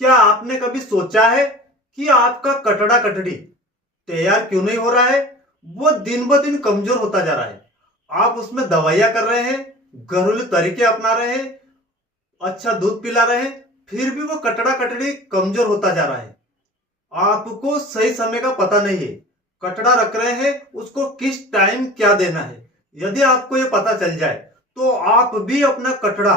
क्या आपने कभी सोचा है कि आपका कटड़ा कटड़ी तैयार क्यों नहीं हो रहा है? वो दिन ब दिन कमजोर होता जा रहा है। आप उसमें दवाइयां कर रहे हैं, घरेलू तरीके अपना रहे हैं, अच्छा दूध पिला रहे हैं, फिर भी वो कटड़ा कटड़ी कमजोर होता जा रहा है। आपको सही समय का पता नहीं है। कटड़ा रख रहे हैं, उसको किस टाइम क्या देना है। यदि आपको ये पता चल जाए तो आप भी अपना कटड़ा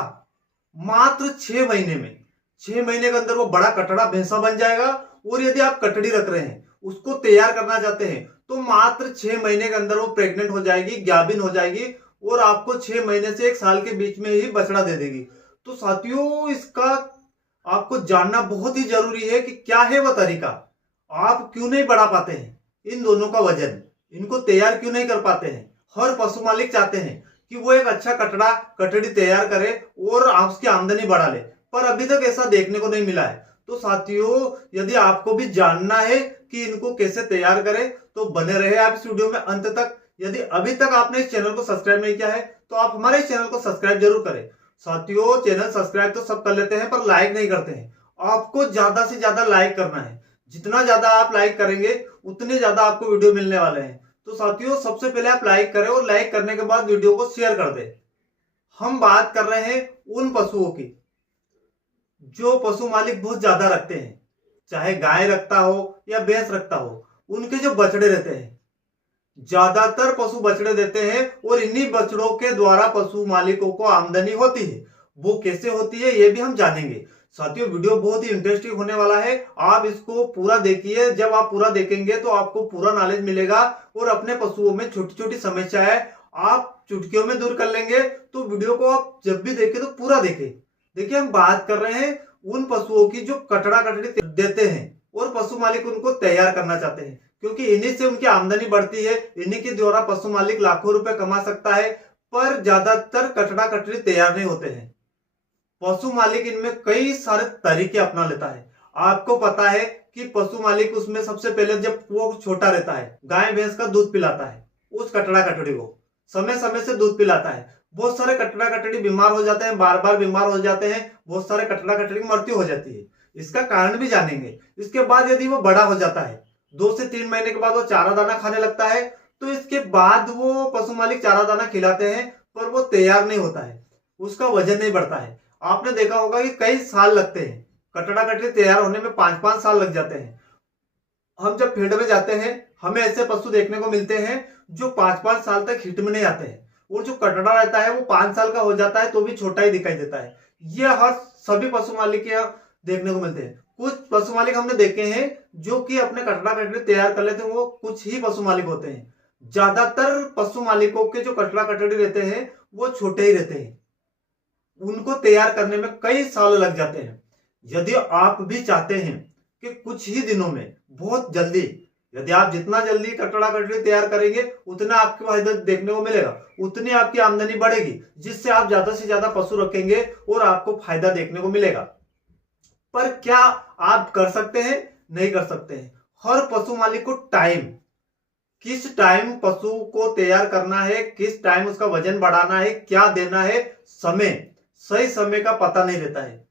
मात्र 6 महीने में, 6 महीने के अंदर वो बड़ा कटड़ा भैंसा बन जाएगा। और यदि आप कटड़ी रख रहे हैं, उसको तैयार करना चाहते हैं, तो मात्र 6 महीने के अंदर वो प्रेग्नेंट हो जाएगी, गाभिन हो जाएगी और आपको 6 महीने से 1 साल के बीच में ही बछड़ा दे देगी। तो साथियों, इसका आपको जानना बहुत ही जरूरी है कि क्या है वो तरीका। आप क्यों नहीं बढ़ा पाते हैं इन दोनों का वजन, इनको तैयार क्यों नहीं कर पाते हैं। हर पशु मालिक चाहते हैं कि वो एक अच्छा कटड़ा कटड़ी तैयार करे और उसकी आमदनी बढ़ा ले, पर अभी तक ऐसा देखने को नहीं मिला है। तो साथियों, यदि आपको भी जानना है कि इनको कैसे तैयार करें, तो बने रहे आप इस वीडियो में अंत तक। यदि अभी तक आपने इस चैनल को सब्सक्राइब नहीं किया है तो आप हमारे इस चैनल को सब्सक्राइब जरूर करें। साथियों, चैनल सब्सक्राइब तो सब कर लेते हैं पर लाइक नहीं करते हैं। आपको ज्यादा से ज्यादा लाइक करना है। जितना ज्यादा आप लाइक करेंगे उतने ज्यादा आपको वीडियो मिलने वाले हैं। तो साथियों, सबसे पहले आप लाइक करें और लाइक करने के बाद वीडियो को शेयर कर दें। हम बात कर रहे हैं उन पशुओं की जो पशु मालिक बहुत ज्यादा रखते हैं, चाहे गाय रखता हो या भैंस रखता हो। उनके जो बछड़े रहते हैं, ज्यादातर पशु बछड़े देते हैं और इन्हीं बछड़ों के द्वारा पशु मालिकों को आमदनी होती है। वो कैसे होती है ये भी हम जानेंगे। साथियों, वीडियो बहुत ही इंटरेस्टिंग होने वाला है। आप इसको पूरा देखिए। जब आप पूरा देखेंगे तो आपको पूरा नॉलेज मिलेगा और अपने पशुओं में छोटी छोटी समस्याएं आप चुटकियों में दूर कर लेंगे। तो वीडियो को आप जब भी देखें तो पूरा देखें। देखिए, हम बात कर रहे हैं उन पशुओं की जो कटड़ा कटड़ी देते हैं और पशु मालिक उनको तैयार करना चाहते हैं, क्योंकि इन्हीं से उनकी आमदनी बढ़ती है। इन्हीं के द्वारा पशु मालिक लाखों रुपए कमा सकता है। पर ज्यादातर कटड़ा कटड़ी तैयार नहीं होते हैं। पशु मालिक इनमें कई सारे तरीके अपना लेता है। आपको पता है कि पशु मालिक उसमें सबसे पहले जब वो छोटा रहता है, गाय भैंस का दूध पिलाता है, उस कटड़ा कटड़ी को समय समय से दूध पिलाता है। बहुत सारे कटड़ा कटड़ी बीमार हो जाते हैं, बार बार बीमार हो जाते हैं। बहुत सारे कटड़ा कटड़ी की मृत्यु हो जाती है। इसका कारण भी जानेंगे। इसके बाद यदि वो बड़ा हो जाता है, 2 से 3 महीने के बाद वो चारा दाना खाने लगता है, तो इसके बाद वो पशु मालिक चारा दाना खिलाते हैं, पर वो तैयार नहीं होता है, उसका वजन नहीं बढ़ता है। आपने देखा होगा कि कई साल लगते हैं, कटड़ा कटड़ी तैयार होने में 5-5 साल लग जाते हैं। हम जब फील्ड में जाते हैं, हमें ऐसे पशु देखने को मिलते हैं जो 5-5 साल तक हिट में नहीं आते हैं। और जो कटड़ा रहता है वो 5 साल का हो जाता है तो भी छोटा ही दिखाई देता है। ये हर सभी पशु मालिक के यहाँ देखने को मिलते हैं। कुछ पशु मालिक हमने देखे हैं जो कि अपने कटड़ा कटड़ी तैयार कर लेते हैं, वो कुछ ही पशु मालिक होते हैं। ज्यादातर पशु मालिकों के जो कटड़ा कटड़ी रहते हैं वो छोटे ही रहते हैं। उनको तैयार करने में कई साल लग जाते हैं। यदि आप भी चाहते हैं कि कुछ ही दिनों में, बहुत जल्दी, यदि आप जितना जल्दी कटड़ा कटड़ी तैयार करेंगे उतना आपको फायदा देखने को मिलेगा, उतनी आपकी आमदनी बढ़ेगी, जिससे आप ज्यादा से ज्यादा पशु रखेंगे और आपको फायदा देखने को मिलेगा। पर क्या आप कर सकते हैं? नहीं कर सकते हैं। हर पशु मालिक को टाइम, किस टाइम पशु को तैयार करना है, किस टाइम उसका वजन बढ़ाना है, क्या देना है, समय, सही समय का पता नहीं रहता है।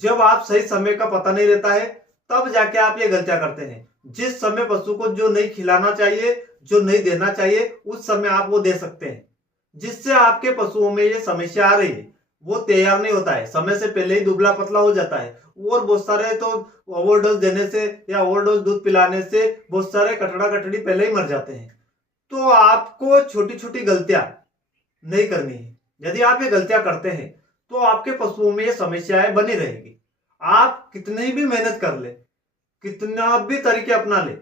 जब आप सही समय का पता नहीं रहता है तब जाके आप ये गलतियां करते हैं। जिस समय पशु को जो नहीं खिलाना चाहिए, जो नहीं देना चाहिए, उस समय आप वो दे सकते हैं, जिससे आपके पशुओं में ये समस्या आ रही है। वो तैयार नहीं होता है, समय से पहले ही दुबला पतला हो जाता है। और बहुत सारे तो ओवरडोज देने से या ओवरडोज दूध पिलाने से बहुत सारे कटड़ा कटड़ी पहले ही मर जाते हैं। तो आपको छोटी छोटी गलतियां नहीं करनी है। यदि आप ये गलतियां करते हैं तो आपके पशुओं में ये समस्याएं बनी रहेगी। आप कितनी भी मेहनत कर ले, कितना भी तरीके अपना ले,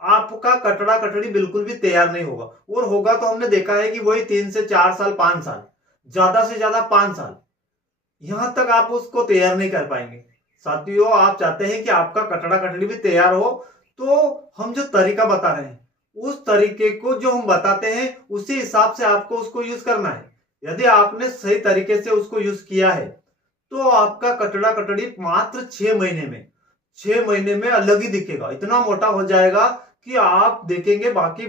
आपका कटड़ा कटड़ी बिल्कुल भी तैयार नहीं होगा। और होगा तो हमने देखा है कि वही 3 से 4 साल, 5 साल, ज्यादा से ज्यादा 5 साल, यहां तक आप उसको तैयार नहीं कर पाएंगे। साथियों, आप चाहते हैं कि आपका कटड़ा कटड़ी भी तैयार हो, तो हम जो तरीका बता रहे हैं उस तरीके को जो हम बताते हैं उसी हिसाब से आपको उसको यूज करना है। यदि आपने सही तरीके से उसको यूज किया है तो आपका कटड़ा कटड़ी मात्र 6 महीने में, 6 महीने में अलग ही दिखेगा। इतना मोटा हो जाएगा कि आप देखेंगे बाकी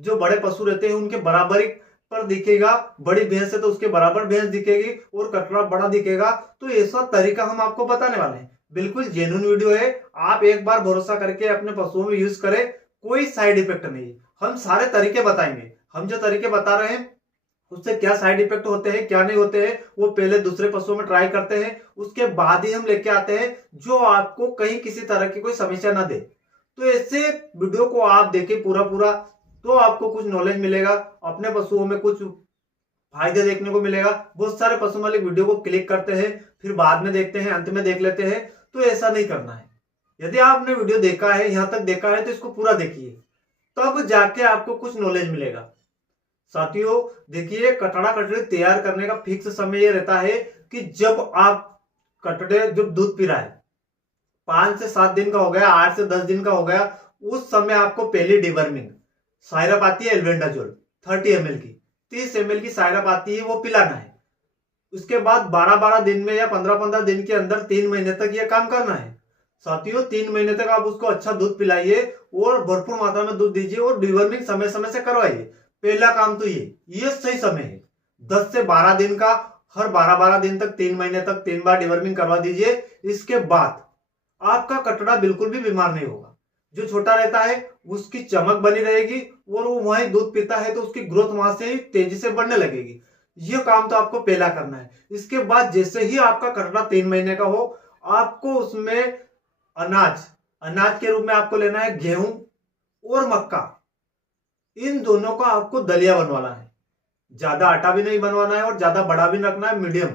जो बड़े पशु रहते हैं उनके बराबरी पर दिखेगा। बड़ी भैंस है तो उसके बराबर भैंस दिखेगी और कटड़ा बड़ा दिखेगा। तो ऐसा तरीका हम आपको बताने वाले हैं। बिल्कुल जेन्युइन वीडियो है। आप एक बार भरोसा करके अपने पशुओं में यूज करें, कोई साइड इफेक्ट नहीं। हम सारे तरीके बताएंगे। हम जो तरीके बता रहे हैं उससे क्या साइड इफेक्ट होते हैं क्या नहीं होते हैं, वो पहले दूसरे पशुओं में ट्राई करते हैं, उसके बाद ही हम लेके आते हैं जो आपको कहीं किसी तरह की कोई समस्या ना दे। तो ऐसे वीडियो को आप देखें पूरा पूरा, तो आपको कुछ नॉलेज मिलेगा, अपने पशुओं में कुछ फायदे देखने को मिलेगा। बहुत सारे पशु मालिक वीडियो को क्लिक करते हैं, फिर बाद में देखते हैं, अंत में देख लेते हैं। तो ऐसा नहीं करना है। यदि आपने वीडियो देखा है, यहां तक देखा है, तो इसको पूरा देखिए, तब जाके आपको कुछ नॉलेज मिलेगा। साथियों देखिए, कटड़ा कटड़ी तैयार करने का फिक्स समय ये रहता है कि जब आप कटड़े जब दूध पी रहा है, 5 से 7 दिन का हो गया, 8 से 10 दिन का हो गया, उस समय आपको पहली डिवर्मिंग सायरप आती है एल्बेंडाजोल 30 ml की, 30 ml की सायरप आती है, वो पिलाना है। उसके बाद 12-12 दिन में या 15-15 दिन के अंदर 3 महीने तक ये काम करना है। साथियों 3 महीने तक आप उसको अच्छा दूध पिलाइए और भरपूर मात्रा में दूध दीजिए और डिवर्मिंग समय समय से करवाइए। पहला काम तो ये सही समय है। 10 से 12 दिन का, हर 12-12 दिन तक 3 महीने तक 3 बार डिवर्मिंग करवा दीजिए। इसके बाद आपका कटड़ा बिल्कुल भी बीमार नहीं होगा। जो छोटा रहता है उसकी चमक बनी रहेगी और वो वहीं दूध पीता है तो उसकी ग्रोथ वहां से ही तेजी से बढ़ने लगेगी। ये काम तो आपको पहला करना है। इसके बाद जैसे ही आपका कटड़ा 3 महीने का हो, आपको उसमें अनाज अनाज के रूप में आपको लेना है गेहूं और मक्का। इन दोनों का आपको दलिया बनवाना है। ज्यादा आटा भी नहीं बनवाना है और ज्यादा बड़ा भी रखना है, मीडियम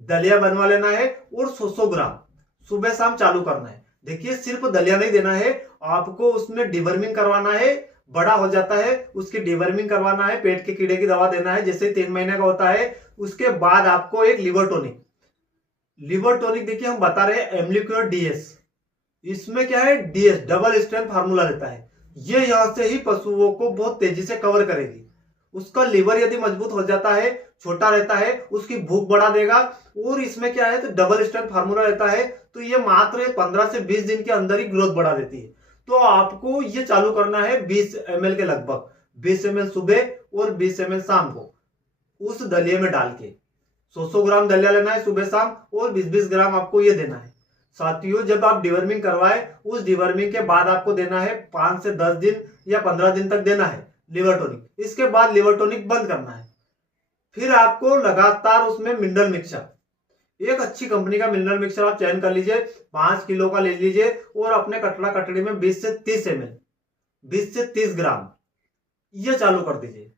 दलिया बनवा लेना है और 100 ग्राम सुबह शाम चालू करना है। देखिए सिर्फ दलिया नहीं देना है, आपको उसमें डिवर्मिंग करवाना है। बड़ा हो जाता है उसकी डिवर्मिंग करवाना है, पेट के कीड़े की दवा देना है जैसे 3 महीने का होता है। उसके बाद आपको एक लिवर टॉनिक देखिए हम बता रहे हैं एमलीक्योर डीएस। इसमें क्या है, डीएस डबल स्ट्रेंथ फार्मूला रहता है। ये यहां से ही पशुओं को बहुत तेजी से कवर करेगी। उसका लिवर यदि मजबूत हो जाता है, छोटा रहता है, उसकी भूख बढ़ा देगा। और इसमें क्या है, तो डबल स्ट्रेंथ फार्मूला रहता है, तो ये मात्र 15 से 20 दिन के अंदर ही ग्रोथ बढ़ा देती है। तो आपको ये चालू करना है 20 ml के लगभग, 20 ml सुबह और 20 ml शाम को उस दलिये में डाल के 100 ग्राम दलिया लेना है सुबह शाम और 20-20 ग्राम आपको ये देना है। साथियों जब आप डिवर्मिंग करवाए, उस डिवर्मिंग के बाद आपको देना है 5 से 10 दिन या 15 दिन तक देना है लिवर टॉनिक। इसके बाद लिवर टॉनिक बंद करना है। फिर आपको लगातार उसमें मिनरल मिक्सचर, एक अच्छी कंपनी का मिनरल मिक्सचर आप चयन कर लीजिए, 5 किलो का ले लीजिए और अपने कटड़ा कटड़ी में 20 से 30 ml 20 से 30 ग्राम ये चालू कर दीजिए।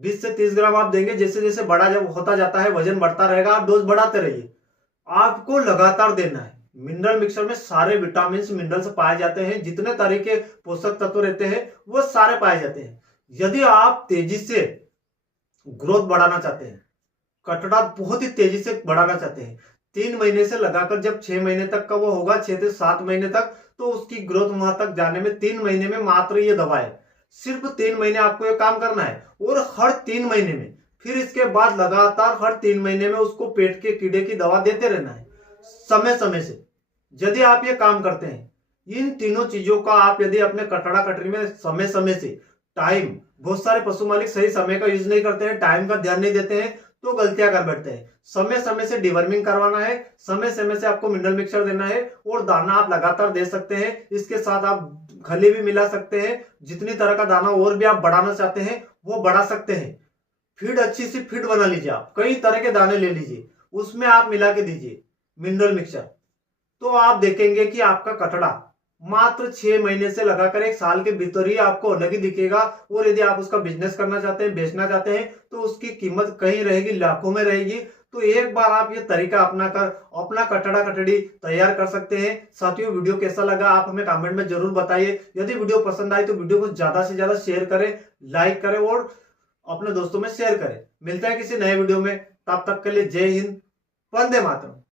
20 से 30 ग्राम आप देंगे, जैसे जैसे बड़ा जब होता जाता है वजन बढ़ता रहेगा, आप डोज बढ़ाते रहिए। आपको लगातार देना है। मिनरल मिक्सचर में सारे विटामिन मिनरल्स पाए जाते हैं, जितने तरह के पोषक तत्व रहते हैं वो सारे पाए जाते हैं। यदि आप तेजी से ग्रोथ बढ़ाना चाहते हैं, कटड़ा बहुत ही तेजी से बढ़ाना चाहते हैं, 3 महीने से लगाकर जब 6 महीने तक का वो होगा, 6 से 7 महीने तक, तो उसकी ग्रोथ वहां तक जाने में 3 महीने में मात्र ये दवा है। सिर्फ 3 महीने आपको ये काम करना है और हर 3 महीने में, फिर इसके बाद लगातार हर 3 महीने में उसको पेट के कीड़े की दवा देते रहना है समय समय से। यदि आप ये काम करते हैं, इन तीनों चीजों का आप यदि अपने कटड़ा कटरी में समय समय से टाइम, बहुत सारे पशु मालिक सही समय का यूज नहीं करते हैं, टाइम का ध्यान नहीं देते हैं, तो गलतियां कर बैठते हैं। समय समय से डिवर्मिंग करवाना है, समय समय से आपको मिनरल मिक्सचर देना है और दाना आप लगातार दे सकते हैं। इसके साथ आप खली भी मिला सकते हैं। जितनी तरह का दाना और भी आप बढ़ाना चाहते हैं वो बढ़ा सकते हैं। फीड अच्छी सी फीड बना लीजिए, आप कई तरह के दाने ले लीजिए, उसमें आप मिला के दीजिए मिनरल मिक्सचर। तो आप देखेंगे कि आपका कटड़ा मात्र 6 महीने से लगाकर 1 साल के भीतर ही आपको अलग ही दिखेगा। और यदि आप उसका बिजनेस करना चाहते हैं, बेचना चाहते हैं, तो उसकी कीमत कहीं रहेगी, लाखों में रहेगी। तो एक बार आप ये तरीका अपनाकर अपना कटड़ा कटड़ी तैयार कर सकते हैं। साथियों वीडियो कैसा लगा आप हमें कमेंट में जरूर बताइए। यदि वीडियो पसंद आई तो वीडियो को ज्यादा से ज्यादा शेयर करें, लाइक करें और अपने दोस्तों में शेयर करें। मिलते हैं किसी नए वीडियो में, तब तक के लिए जय हिंद, वंदे मातरम।